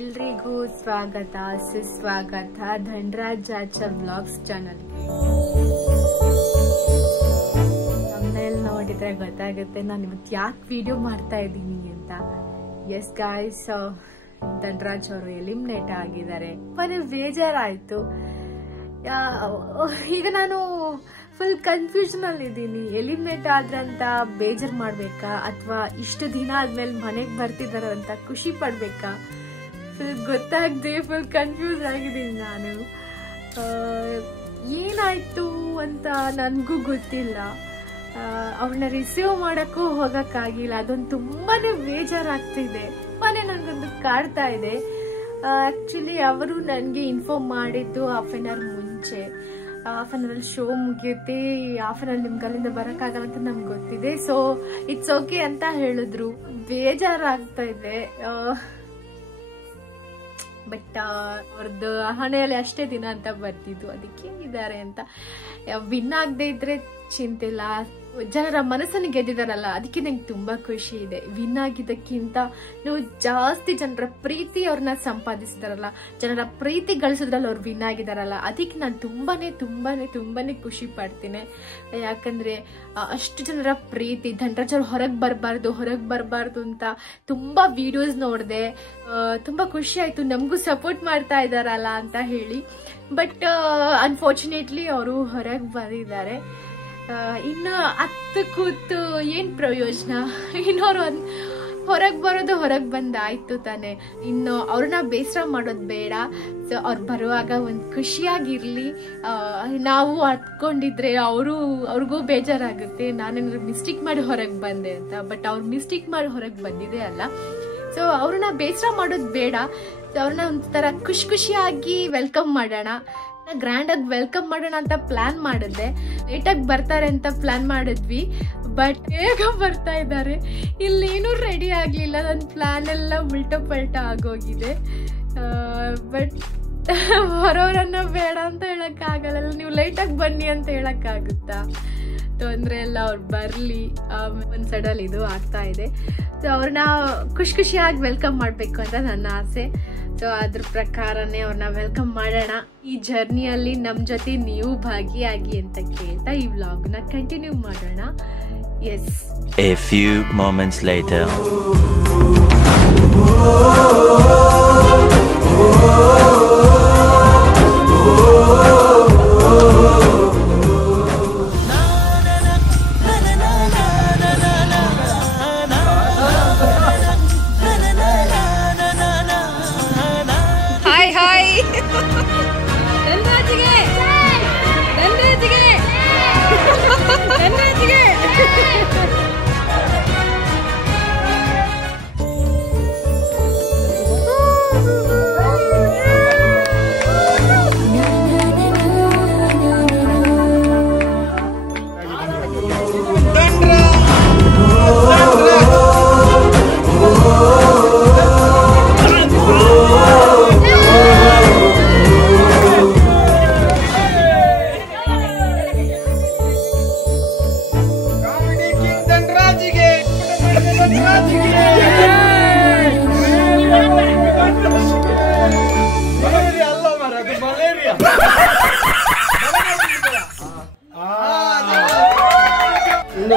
ಎಲ್ರಿಗೂ ಸ್ವಾಗತ ಸುಸ್ವಾಗತ ಧನರಾಜ್ ಆಚಲ್ ಬ್ಲಾಗ್ಸ್ ಚಾನಲ್ಗೆ. ತಮ್ಮನೇಲಿ ನೋಡಿದ್ರೆ ಗೊತ್ತಾಗುತ್ತೆ ನಾನು ಇವತ್ತು ಯಾಕೆ ವಿಡಿಯೋ ಮಾಡ್ತಾ ಇದ್ದೀನಿ ಅಂತ. ಎಸ್ ಗಾಯ್ಸ್, ಧನರಾಜ್ ಅವರು ಎಲಿಮಿನೇಟ್ ಆಗಿದ್ದಾರೆ. ತುಂಬಾನೇ ಬೇಜಾರಾಯ್ತು. ಈಗ ನಾನು ಫುಲ್ ಕನ್ಫ್ಯೂಷನ್ ಅಲ್ಲಿ ಇದ್ದೀನಿ. ಎಲಿಮಿನೇಟ್ ಆದ್ರಂತ ಬೇಜಾರ್ ಮಾಡ್ಬೇಕಾ ಅಥವಾ ಇಷ್ಟು ದಿನ ಆದ್ಮೇಲೆ ಮನೆಗೆ ಬರ್ತಿದಾರ ಅಂತ ಖುಷಿ ಪಡ್ಬೇಕಾ? ಫುಲ್ ಗೊತ್ತಾಗದೆ ಫುಲ್ ಕನ್ಫ್ಯೂಸ್ ಆಗಿದ್ದೀನಿ ನಾನು. ಏನಾಯ್ತು ಅಂತ ನನಗೂ ಗೊತ್ತಿಲ್ಲ. ಅವ್ರನ್ನ ರಿಸೀವ್ ಮಾಡಕ್ಕೂ ಹೋಗಕ್ಕಾಗಿಲ್ಲ. ಅದೊಂದು ತುಂಬಾನೇ ಬೇಜಾರಾಗ್ತಿದೆ. ತುಂಬಾನೇ ನನಗೊಂದು ಕಾಡ್ತಾ ಇದೆ. ಆಕ್ಚುಲಿ ಅವರು ನನಗೆ ಇನ್ಫಾರ್ಮ್ ಮಾಡಿದ್ದು ಹಾಫ್ ಆನ್ ಅವರ್ ಮುಂಚೆ. ಹಾಫ್ ಆನ್ ಅವರ್ ಶೋ ಮುಗಿಯುತ್ತೆ, ಹಾಫ್ ಆನ್ ಅವರ್ ನಿಮ್ಗೆ ಅಲ್ಲಿಂದ ಬರೋಕ್ಕಾಗಲ್ಲ ಅಂತ ನಮ್ಗೆ ಗೊತ್ತಿದೆ. ಸೊ ಇಟ್ಸ್ ಓಕೆ ಅಂತ ಹೇಳಿದ್ರು. ಬೇಜಾರಾಗ್ತಾ ಇದೆ. ಬಟ್ ಅವ್ರದ್ದು ಹಣೆಯಲ್ಲಿ ಅಷ್ಟೇ ದಿನ ಅಂತ ಬರ್ತಿದ್ದು, ಅದಕ್ಕೆ ಇದ್ದಾರೆ ಅಂತ. ವಿನ್ ಆಗದೆ ಇದ್ರೆ ಚಿಂತೆ ಇಲ್ಲ. ಜನರ ಮನಸ್ಸನ್ನು ಗೆದ್ದಿದಾರಲ್ಲ, ಅದಕ್ಕೆ ನಂಗೆ ತುಂಬಾ ಖುಷಿ ಇದೆ. ವಿನ್ ಆಗಿದ್ದಕ್ಕಿಂತ ನೀವು ಜಾಸ್ತಿ ಜನರ ಪ್ರೀತಿ ಅವ್ರನ್ನ ಸಂಪಾದಿಸಿದಾರಲ್ಲ, ಜನರ ಪ್ರೀತಿ ಗಳಿಸೋದ್ರಲ್ಲಿ ಅವ್ರು ವಿನ್ ಆಗಿದಾರಲ್ಲ, ಅದಕ್ಕೆ ನಾನು ತುಂಬಾನೇ ತುಂಬಾನೇ ತುಂಬಾನೇ ಖುಷಿ ಪಡ್ತೀನಿ. ಯಾಕಂದ್ರೆ ಅಷ್ಟು ಜನರ ಪ್ರೀತಿ. ಧನರಾಜ್ ಅವ್ರು ಹೊರಗೆ ಬರಬಾರ್ದು ಅಂತ ತುಂಬಾ ವಿಡಿಯೋಸ್ ನೋಡಿದೆ. ತುಂಬಾ ಖುಷಿ ಆಯ್ತು, ನಮಗೂ ಸಪೋರ್ಟ್ ಮಾಡ್ತಾ ಇದಾರಲ್ಲ ಅಂತ ಹೇಳಿ. ಬಟ್ ಅನ್ಫಾರ್ಚುನೇಟ್ಲಿ ಅವರು ಹೊರಗೆ ಬಂದಿದ್ದಾರೆ. ಇನ್ನು 10 ಕೂತು ಏನ್ ಪ್ರಯೋಜನ? ಇನ್ನೋರು ಹೊರಗೆ ಬಂದಾಯ್ತು ತಾನೆ. ಇನ್ನು ಅವ್ರನ್ನ ಬೇಸರ ಮಾಡೋದು ಬೇಡ. ಸೊ ಅವ್ರು ಬರುವಾಗ ಒಂದು ಖುಷಿಯಾಗಿರ್ಲಿ. ನಾವು ಹತ್ಕೊಂಡಿದ್ರೆ ಅವ್ರಿಗೂ ಬೇಜಾರಾಗುತ್ತೆ, ನಾನೇನಾದ್ರು ಮಿಸ್ಟೇಕ್ ಮಾಡಿ ಹೊರಗೆ ಬಂದೆ ಅಂತ. ಬಟ್ ಅವ್ರು ಮಿಸ್ಟೇಕ್ ಮಾಡಿ ಹೊರಗೆ ಬಂದಿದೆ ಅಲ್ಲ. ಸೊ ಅವ್ರನ್ನ ಬೇಸರ ಮಾಡೋದು ಬೇಡ. ಸೊ ಅವ್ರನ್ನ ಒಂಥರ ಖುಷಿಯಾಗಿ ವೆಲ್ಕಮ್ ಮಾಡೋಣ, ಗ್ರ್ಯಾಂಡ್ ಆಗಿ ವೆಲ್ಕಮ್ ಮಾಡೋಣ ಅಂತ ಪ್ಲಾನ್ ಮಾಡಿದ್ದೆ. ಲೇಟಾಗಿ ಬರ್ತಾರೆ ಅಂತ ಪ್ಲಾನ್ ಮಾಡಿದ್ವಿ, ಬಟ್ ಬೇಗ ಬರ್ತಾ ಇದ್ದಾರೆ. ಇಲ್ಲೇನೂ ರೆಡಿ ಆಗ್ಲಿಲ್ಲ. ನನ್ನ ಪ್ಲಾನ್ ಎಲ್ಲ ಉಲ್ಟಾ ಪಲ್ಟಾ ಆಗೋಗಿದೆ. ಬಟ್ ಬರೋರನ್ನ ಬೇಡ ಅಂತ ಹೇಳಕ್ಕಾಗಲ್ಲ. ನೀವು ಲೇಟಾಗಿ ಬನ್ನಿ ಅಂತ ಹೇಳಕ್ಕಾಗುತ್ತಾ? ತೊಂದರೆ ಎಲ್ಲ ಅವ್ರು ಬರ್ಲಿ. ಒಂದ್ ಸೈಡಲ್ಲಿ ಇದು ಆಗ್ತಾ ಇದೆ. ಸೊ ಅವ್ರನ್ನ ಖುಷಿಯಾಗಿ ವೆಲ್ಕಮ್ ಮಾಡ್ಬೇಕು ಅಂತ ನನ್ನ ಆಸೆ. ಸೊ ಅದ್ರ ಪ್ರಕಾರನೇ ಅವ್ರನ್ನ ವೆಲ್ಕಮ್ ಮಾಡೋಣ. ಈ ಜರ್ನಿಯಲ್ಲಿ ನಮ್ ಜೊತೆ ನೀವು ಭಾಗಿಯಾಗಿ ಅಂತ ಕೇಳ್ತಾ ಈ ವ್ಲಾಗ್ ನ ಕಂಟಿನ್ಯೂ ಮಾಡೋಣ. Yes, A few moments later.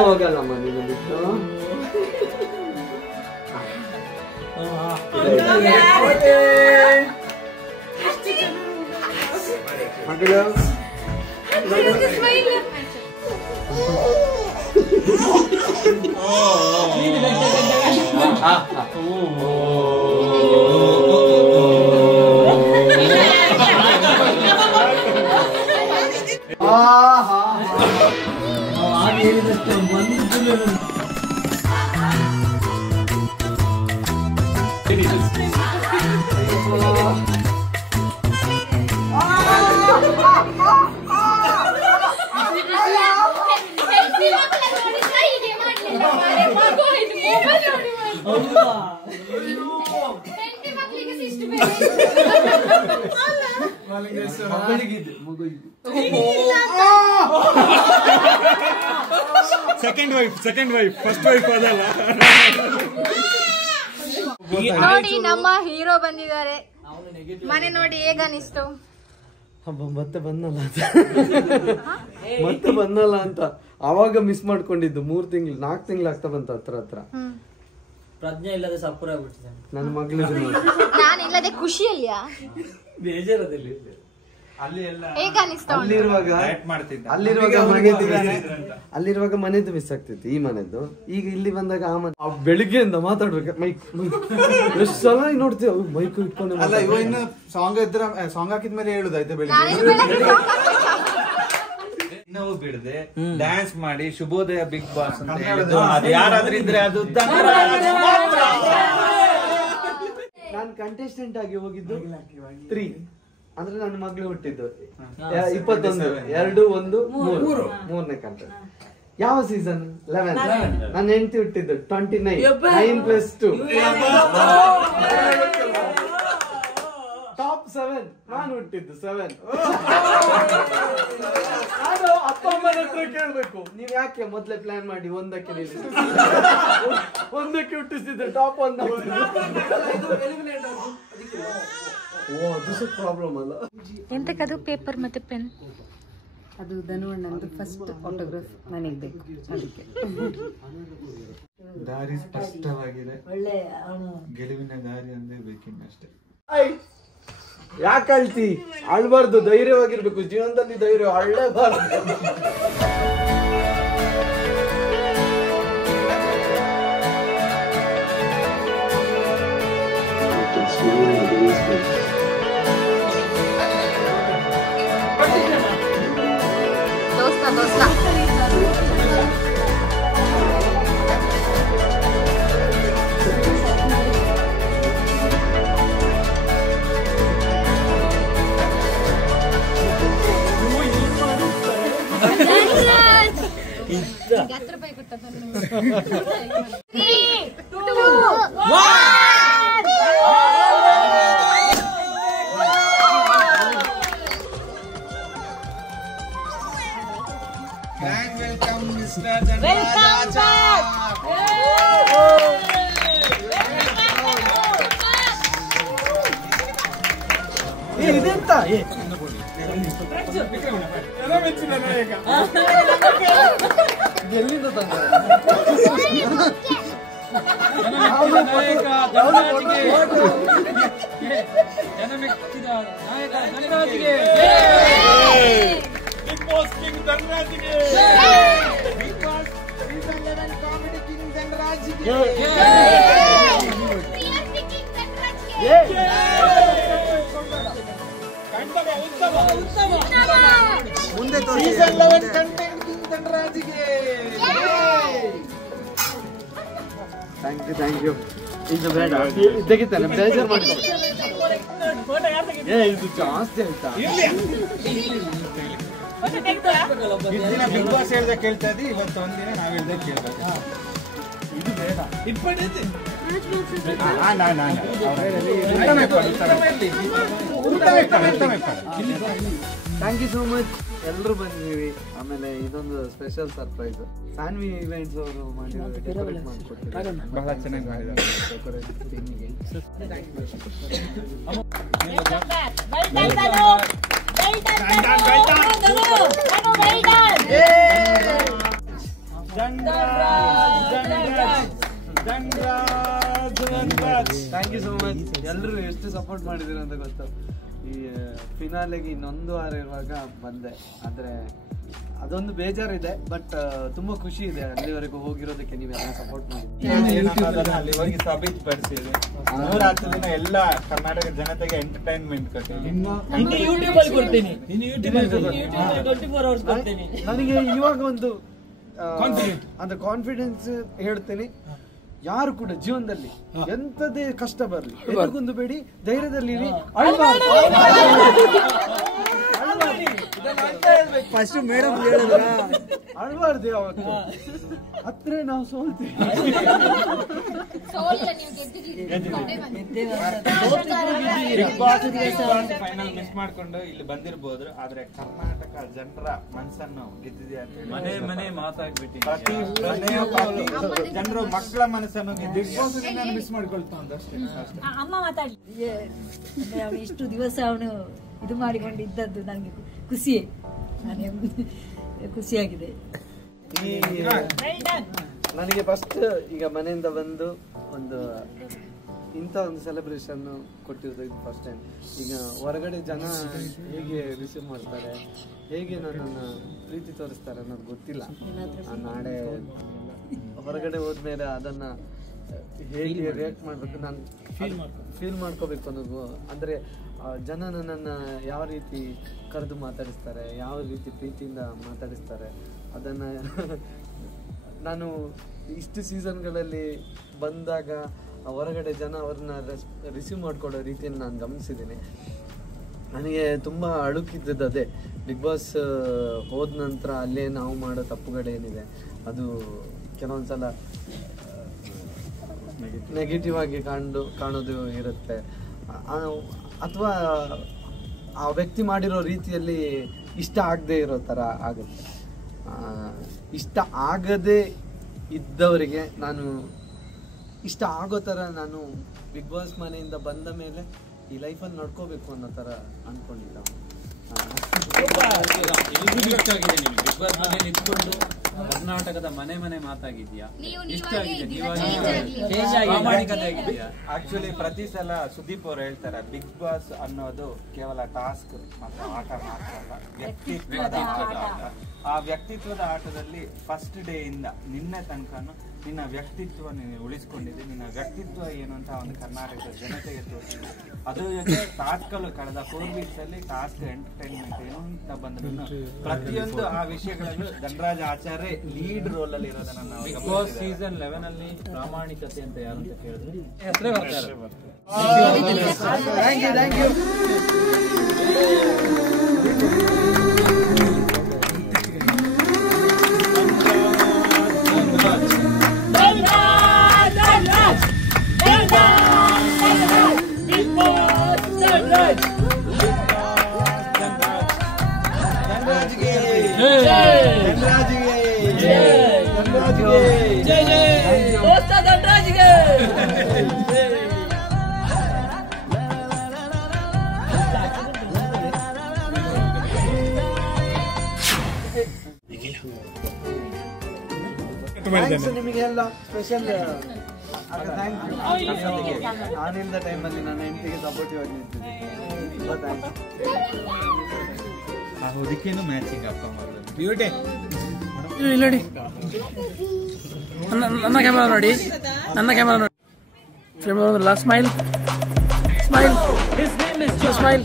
ಹೋಗಲ್ಲ ಮನೇಲಿ ಬಿಟ್ಟು ಮಗಳು Second wife, first wife adala. ನೋಡಿ ನಮ್ಮ ಹೀರೋ ಬಂದಿದ್ದಾರೆ. ಮನೆ ನೋಡಿ ಹೇಗ ಅನಿಸ್ತು? ಮತ್ತೆ ಬಂದಲ್ಲ ಮತ್ತೆ ಬಂದಲ್ಲ ಅಂತ ಅವಾಗ ಮಿಸ್ ಮಾಡ್ಕೊಂಡಿದ್ದು. 3 ತಿಂಗಳು 4 ತಿಂಗಳು ಆಗ್ತಾ ಬಂತ ಹತ್ರ ಪ್ರಜ್ಞೆ ಇಲ್ಲದೆ ಸಪುರ ಆಗ್ಬಿಟ್ಟಿದ್ದಾನೆ ನನ್ನ ಮಗಳು. ನಾನು ಇಲ್ಲದೆ ಖುಷಿಯಲ್ಲಿಯಾ ಬೇಜಾರದಲ್ಲಿ ಅಲ್ಲಿರುವಾಗ ಮನೆದು ಮಿಸ್ ಆಗ್ತಿತ್ತು, ಈ ಮನೆದ್ದು. ಈಗ ಇಲ್ಲಿ ಬಂದಾಗ ಆ ಮನೆ ಬೆಳಿಗ್ಗೆಯಿಂದ ಮಾತಾಡ್ಬೇಕು. ಮೈಕ್ ಎಷ್ಟು ಸಲ ನೋಡ್ತೀವಿ ಮೈಕ್ ಇಟ್ಕೊಂಡು. ಅಲ್ಲ ಇವ ಇನ್ನು ಸಾಂಗ್ ಇದ್ರೆ ಸಾಂಗ್ ಹಾಕಿದ್ಮೇಲೆ ಹೇಳುದಾಯ್ತು ಬೆಳಿಗ್ಗೆ ನಾವು ಬಿಡದೆ ಡ್ಯಾನ್ಸ್ ಮಾಡಿ ಶುಭೋದಯ ಬಿಗ್ ಬಾಸ್ ಅಂತ ಹೇಳಿದ್ರು. ಅದು ಯಾರಾದ್ರೂ ಇದ್ರೆ ಅದು ನಾನು ಕಂಟೆಸ್ಟೆಂಟ್ ಆಗಿ ಹೋಗಿದ್ದು 3 ಅಂದ್ರೆ ನನ್ನ ಮಗಳು ಹುಟ್ಟಿದ್ದು 21 2 1 3 3ನೇ ಕಂಟೆಸ್ಟ್. ಯಾವ ಸೀಸನ್? 11. ನನ್ನ ಹೆಂಡತಿ ಹುಟ್ಟಿದ್ದು 29 9+2 ಟಾಪ್ 7. ನಾನು ಹುಟ್ಟಿದ್ದು 7. ನಾನು ಅಪ್ಪ ಅಮ್ಮನ ಹತ್ರ ಕೇಳ್ಬೇಕು, ನೀವ್ ಯಾಕೆ ಮೊದ್ಲೇ ಪ್ಲಾನ್ ಮಾಡಿ ಒಂದಕ್ಕೆ ಹುಟ್ಟಿಸಿದ್ದೆ ಟಾಪ್ 1. ಪ್ರಾಬ್ಲಮ್ ಅಲ್ಲ. ಎಂತಕ್ಕದು ಪೇಪರ್ ಮತ್ತೆ ಪೆನ್? ಅದು ಧನುವಣ್ಣಂದು ಫಸ್ಟ್ ಫೋಟೋಗ್ರಾಫ್ ನನಗೆ ಬೇಕು. ಅದಕ್ಕೆ ದಾರಿ ಸ್ಪಷ್ಟವಾಗಿದೆ, ಗೆಲುವಿನ ದಾರಿ ಅಂದ್ರೆ ಬೇಕಿನ್ನಷ್ಟೇ. ಯಾಕೆ ಅಳ್ತಿ? ಅಳ್ಬಾರ್ದು, ಧೈರ್ಯವಾಗಿರ್ಬೇಕು ಜೀವನದಲ್ಲಿ. ಧೈರ್ಯ ಅಳ್ಳೇಬಾರ್ದು. ಇದೆಂತ ಎಲ್ಲಿಂದ ತಂದ? ಮುಂದೆ ಥ್ಯಾಂಕ್ ಯು. ಇದು ಬೇಡ, ತೆಗಿತಾನೆ, ಬೇಜಾರು ಮಾಡ್ಕೊ. ಇದು ಜಾಸ್ತಿ ಆಯ್ತಾ? ಬಿಗ್ ಬಾಸ್ ಹೇಳ್ದ ಕೇಳ್ತಾ ಇದ್ದಿ, ಇವತ್ತು ಒಂದಿನ ನಾವ್ ಹೇಳ್ದ ಕೇಳ್ಬೇಕು. ಇದು ಬೇಡ. Thank you so much. ಎಲ್ಲರೂ ಬಂದಿದ್ದೀವಿ. ಆಮೇಲೆ ಇದೊಂದು ಸ್ಪೆಷಲ್ ಸರ್ಪ್ರೈಸ್ ಸಾನ್ವಿ ಇವೆಂಟ್ಸ್ ಅವರು ಮಾಡಿದ್ದಾರೆ, ಡೆಕೋರೇಟ್ ಮಾಡಿಕೊಟ್ಟಿದ್ದಾರೆ. ಬಹಳ ಚೆನ್ನಾಗಿ ಮಾಡಿದ್ದಾರೆ. Thank you so much. ಎಲ್ಲರೂ ಎಷ್ಟು ಸಪೋರ್ಟ್ ಮಾಡಿದ್ದೀರ ಅಂತ ಗೊತ್ತು. ಈ ಫಿನಾಲೆಗೆ ಇನ್ನೊಂದು ವಾರ ಇರುವಾಗ ಬಂದೆ, ಆದ್ರೆ ಅದೊಂದು ಬೇಜಾರಿದೆ. ಬಟ್ ತುಂಬಾ ಖುಷಿ ಇದೆ ಅಲ್ಲಿವರೆಗೂ ಹೋಗಿರೋದಕ್ಕೆ, ನೀವೆಲ್ಲ ಸಪೋರ್ಟ್ ಮಾಡಿ. ಅಲ್ಲಿ ಹೋಗಿ ಸಾಬೀತುಪಡಿಸಿದೆ. 110 ದಿನ ಎಲ್ಲ ಕರ್ನಾಟಕ ಜನತೆಗೆ ಎಂಟರ್ಟೈನ್ಮೆಂಟ್ ಕೊಟ್ಟಿದೆ. ನನಗೆ ಇವಾಗ ಒಂದು ಅಂದ್ರೆ ಕಾನ್ಫಿಡೆನ್ಸ್ ಹೇಳ್ತೇನೆ, ಯಾರು ಕೂಡ ಜೀವನದಲ್ಲಿ ಎಂತದೇ ಕಷ್ಟ ಬರಲಿ ಎದುರುಗೊಂದು ಬೇಡಿ, ಧೈರ್ಯದಲ್ಲಿ ಫಸ್ಟ್ ಮೇಡಮ್ ಅಳ್ಬಾರ್ದು. ಯಾವತ್ತು ಹತ್ರ ನಾವು ಸೋಲ್ತೀವಿ. ಫೈನಲ್ ಮಿಸ್ ಮಾಡ್ಕೊಂಡು ಇಲ್ಲಿ ಬಂದಿರ್ಬೋದು, ಆದ್ರೆ ಕರ್ನಾಟಕ ಜನರ ಮನಸ್ಸನ್ನು ಗೆದ್ದಿದೆ ಅಂತ ಹೇಳಿ ಮನೆ ಮನೆ ಮಾತಾಗ್ಬಿಟ್ಟು ಪ್ರತಿ ಜನರು ಮಕ್ಕಳ ಮನಸ್ಸನ್ನು ಗೆದ್ದಿದೆ. ಮಿಸ್ ಮಾಡ್ಕೊಳ್ತಾ ಅಷ್ಟೇ. ಅಮ್ಮ ಮಾತಾಡಿ ಅವನು ಇಷ್ಟು ದಿವಸ ಅವನು ಇದು ಮಾಡಿಕೊಂಡಿದ್ದದ್ದು ನನಗೆ ಖುಷಿಯೇ, ಖುಷಿಯಾಗಿದೆ. ನನಗೆ ಫಸ್ಟ್ ಈಗ ಮನೆಯಿಂದ ಬಂದು ಇಂಥ ಒಂದು ಸೆಲೆಬ್ರೇಷನ್ ಕೊಟ್ಟಿರೋದು ಇದು ಫಸ್ಟ್ ಟೈಮ್. ಈಗ ಹೊರಗಡೆ ಜನ ಹೇಗೆ ರಿಸೀವ್ ಮಾಡ್ತಾರೆ, ಹೇಗೆ ನನ್ನನ್ನು ಪ್ರೀತಿ ತೋರಿಸ್ತಾರೆ ಅನ್ನೋದು ಗೊತ್ತಿಲ್ಲ. ನಾಳೆ ಹೊರಗಡೆ ಹೋದ್ಮೇಲೆ ಅದನ್ನು ಹೇಗೆ ರಿಯಾಕ್ಟ್ ಮಾಡಬೇಕು, ನಾನು ಫೀಲ್ ಮಾಡ್ಕೋಬೇಕು ಅನ್ನೋದು. ಅಂದರೆ ಜನ ನನ್ನನ್ನು ಯಾವ ರೀತಿ ಕರೆದು ಮಾತಾಡಿಸ್ತಾರೆ, ಯಾವ ರೀತಿ ಪ್ರೀತಿಯಿಂದ ಮಾತಾಡಿಸ್ತಾರೆ, ಅದನ್ನು ನಾನು ಇಷ್ಟು ಸೀಸನ್ಗಳಲ್ಲಿ ಬಂದಾಗ ಹೊರಗಡೆ ಜನ ಅವ್ರನ್ನ ರಿಸೀವ್ ಮಾಡ್ಕೊಳ್ಳೋ ರೀತಿಯನ್ನು ನಾನು ಗಮನಿಸಿದ್ದೀನಿ. ನನಗೆ ತುಂಬ ಅಳುಕಿದ್ದದ್ದು ಅದೇ, ಬಿಗ್ ಬಾಸ್ ಹೋದ ನಂತರ ಅಲ್ಲೇ ನಾವು ಮಾಡೋ ತಪ್ಪುಗಳೇನಿದೆ ಅದು ಕೆಲವೊಂದು ಸಲ ನೆಗೆಟಿವ್ ಆಗಿ ಕಾಣೋದು ಇರುತ್ತೆ, ಅಥವಾ ಆ ವ್ಯಕ್ತಿ ಮಾಡಿರೋ ರೀತಿಯಲ್ಲಿ ಇಷ್ಟ ಆಗದೆ ಇರೋ ಥರ ಆಗುತ್ತೆ. ಇಷ್ಟ ಆಗದೇ ಇದ್ದವರಿಗೆ ನಾನು ಇಷ್ಟ ಆಗೋ ಥರ ನಾನು ಬಿಗ್ ಬಾಸ್ ಮನೆಯಿಂದ ಬಂದ ಮೇಲೆ ಈ ಲೈಫಲ್ಲಿ ನಡ್ಕೋಬೇಕು ಅನ್ನೋ ಥರ ಅಂದ್ಕೊಂಡಿದ್ದ. ಕರ್ನಾಟಕದ ಮನೆ ಮನೆ ಮಾತಾಗಿದ್ಯಾ, ಆಕ್ಚುಲಿ ಪ್ರತಿ ಸಲ ಸುದೀಪ್ ಅವ್ರು ಹೇಳ್ತಾರೆ ಬಿಗ್ ಬಾಸ್ ಅನ್ನೋದು ಕೇವಲ ಟಾಸ್ಕ್ ಮತ್ತು ಆಟ ಮಾತ್ರ ಅಲ್ಲ, ವ್ಯಕ್ತಿತ್ವದ ಆಟ. ಆ ವ್ಯಕ್ತಿತ್ವದ ಆಟದಲ್ಲಿ ಫಸ್ಟ್ ಡೇ ಇಂದ ನಿನ್ನೆ ತನಕನು ನಿನ್ನ ವ್ಯಕ್ತಿತ್ವ ನೀನು ಉಳಿಸ್ಕೊಂಡಿದ್ದೆ. ನಿನ್ನ ವ್ಯಕ್ತಿತ್ವ ಏನು ಅಂತ ಒಂದು ಕರ್ನಾಟಕದ ಜನತೆಗೆ ತೋರಿಸಿದೆ. ಅದು ಟಾಸ್ಕಲ್ಲಿ ಕಳೆದ 4 weeks ಅಲ್ಲಿ ಟಾಸ್ಕ್ ಎಂಟರ್ಟೈನ್ಮೆಂಟ್ ಏನು ಅಂತ ಬಂದ್ರು ಪ್ರತಿಯೊಂದು ಆ ವಿಷಯಗಳಲ್ಲೂ ಧನರಾಜ್ ಆಚಾರ್ಯ ಲೀಡ್ ರೋಲ್ ಅಲ್ಲಿ ಇರೋದನ್ನ ನಾವು ಬಿಗ್ ಬಾಸ್ ಸೀಸನ್ 11 ಅಲ್ಲಿ ಪ್ರಾಮಾಣಿಕತೆ ಅಂತ ಯಾರು ಅಂತ ಕೇಳಿದ್ರೆ ಹೆಸರೇ ಬರ್ತಾರೆ. Thank you. ನಿಮಗೆಲ್ಲ ಸ್ಪೆಷಲ್ ಥ್ಯಾಂಕ್ ಯು. ನಾನಿಲ್ಲದ ಟೈಮಲ್ಲಿ ನನ್ನ ಹೆಂಡತಿಗೆ ಸಪೋರ್ಟಿವ್ ಆಗಿ ನಿಂತಿದ್ದೆ. ತುಂಬ ಥ್ಯಾಂಕ್ಸ್. ಆ ಹುಡುಕಿನೂ ಮ್ಯಾಚಿಂಗ್ ಅಪ್ಪ ಮಾಡೋದು ಬ್ಯೂಟಿ. ನೋಡಿ ನನ್ನ ಕ್ಯಾಮರಾ ನೋಡಿ, ನನ್ನ ಕ್ಯಾಮರಾ ನೋಡಿ. Smile smile smile.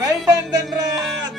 Well done, Dhanraj.